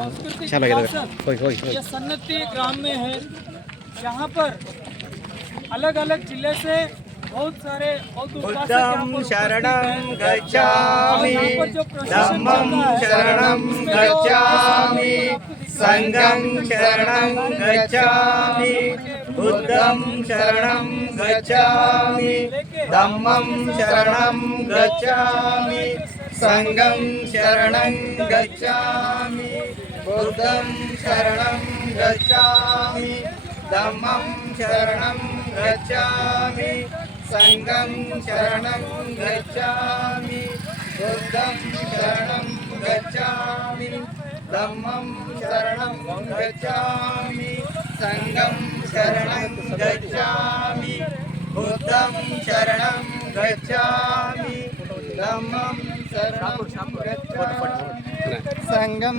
सांस्कृतिक चलो इधर विरासत ये सन्नती ग्राम में है। यहाँ पर अलग अलग जिले से बहुत सारे बुद्धं शरणं गच्छामि, धम्मं शरणं गच्छामि, संघं शरणं गच्छामि, बुद्धं शरणं गच्छामि, धम्मं शरणं गच्छामि, संघं शरणं गच्छामि, बुद्धं शरणं गच्छामि, धम्मं शरणं गच्छामि, संघं शरणं गच्छामि, बुद्धं शरणं गच्छामि, धम्मं शरणं गच्छामि, संघं शरणं गच्छामि, बुद्धं शरणं गच्छामि, धम्मं शरणं गच्छामि, संघं